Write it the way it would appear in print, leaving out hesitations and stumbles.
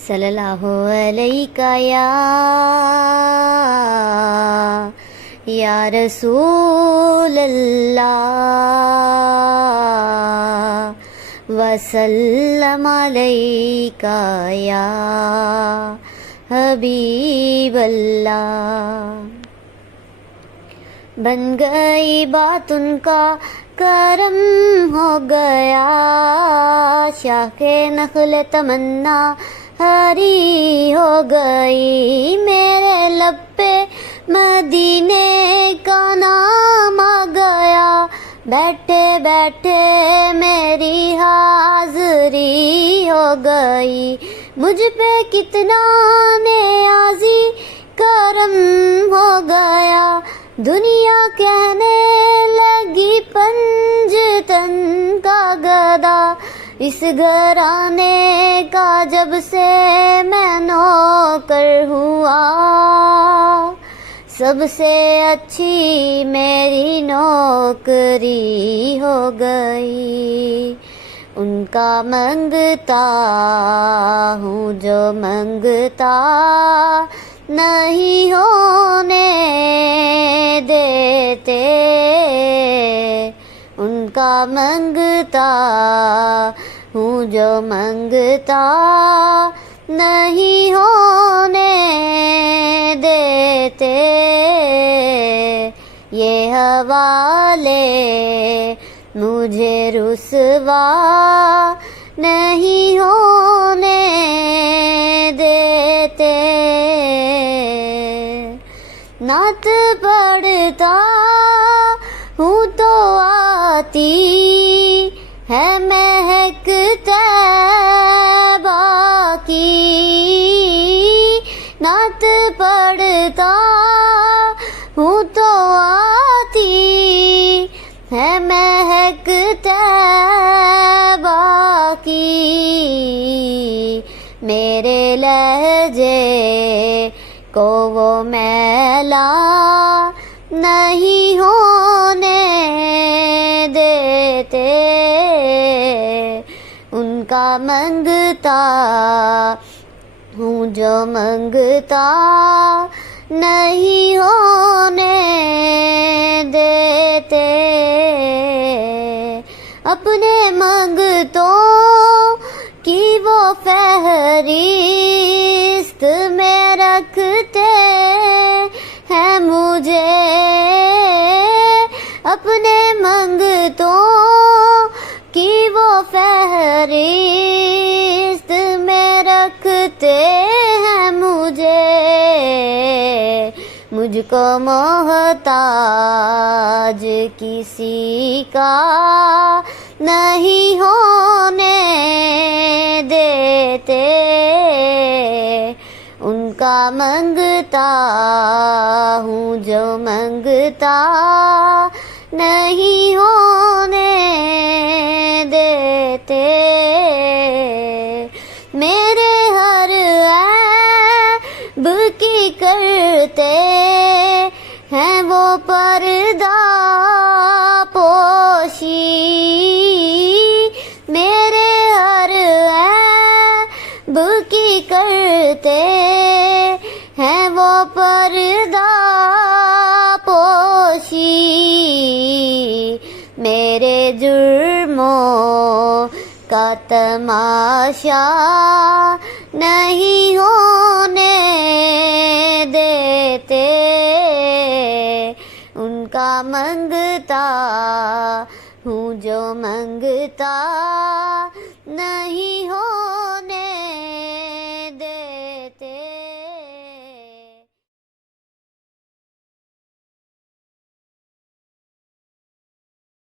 صلی اللہ علیہ یا رسول اللہ وسلم علیک یا حبیب اللہ۔ بن گئی بات ان کا کرم ہو گیا، شاخ نخل تمنا ہری ہو گئی، میرے لب پہ مدینے کا نام آ گیا، بیٹھے بیٹھے میری حاضری ہو گئی، مجھ پہ کتنا نیازی کرم ہو گیا، دنیا کہنے لگی پنجتن کا گدا، اس گھرانے کا جب سے میں نوکر ہوا، سب سے اچھی میری نوکری ہو گئی، ان کا منگتا ہوں جو منگتا نہیں ہونے دیتے، ان کا منگتا ہوں جو منگتا نہیں ہونے دیتے، یہ حوالے مجھے رسوا نہیں ہونے دیتے، نعت پڑھتا ہوں تو آتی ہے مہک طیبہ کی، نعت پڑھتا ہوں تو آتی ہے مہک طیبہ کی، میرے لہجے کو وہ میلا نہیں ہونے دیتے، ان کا منگتا ہوں جو منگتا نہیں ہونے دیتے، اپنے منگتوں کی وہ فہرست میں رکھتے ہیں مجھے، اپنے منگتوں کی وہ فہرست میں رکھتے ہیں مجھے، مجھ کو محتاج کسی کا نہیں ہونے دیتے، ان کا منگتا ہوں جو منگتا نہیں ہونے دیتے، میرے ہر عیب کی کرتے ہیں وہ پردہ پوشی، میرے ہر عیب کی کرتے ہیں وہ پردہ پوشی، میرے جرموں کا تماشا نہیں ہونے دیتے، ان کا منگتا ہوں جو منگتا نہیں